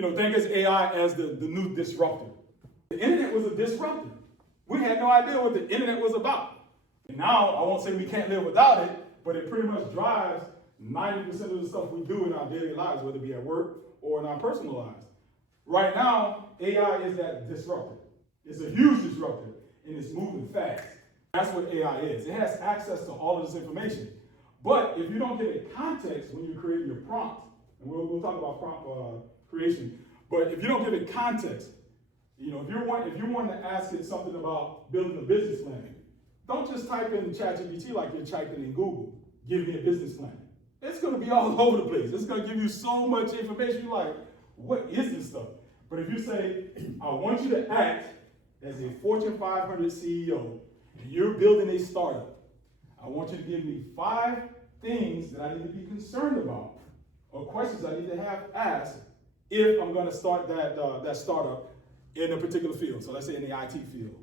think of AI as the new disruptor. The internet was a disruptor. We had no idea what the internet was about. And now, I won't say we can't live without it, but it pretty much drives 90% of the stuff we do in our daily lives, whether it be at work or in our personal lives. Right now, AI is that disruptor. It's a huge disruptor, and it's moving fast. That's what AI is. It has access to all of this information. But if you don't give it context when you create your prompt, and we'll talk about prompt creation, but if you don't give it context, if you want to ask it something about building a business plan, don't just type in ChatGPT like you're typing in Google, give me a business plan. It's going to be all over the place. It's going to give you so much information. You're like, what is this stuff? But if you say, I want you to act as a Fortune 500 CEO, and you're building a startup, I want you to give me 5 things that I need to be concerned about, or questions I need to have asked if I'm going to start that startup in a particular field. So let's say in the IT field.